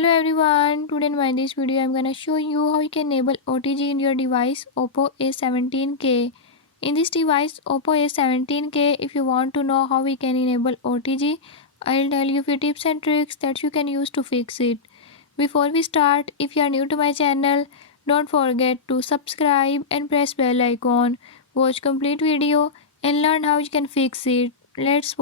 Hello everyone, today in this video I'm gonna show you how you can enable OTG in your device Oppo A17k. In this device Oppo A17k, if you want to know how we can enable OTG, I'll tell you few tips and tricks that you can use to fix it. Before we start, if you are new to my channel, don't forget to subscribe and press bell icon. Watch complete video and learn how you can fix it. Let's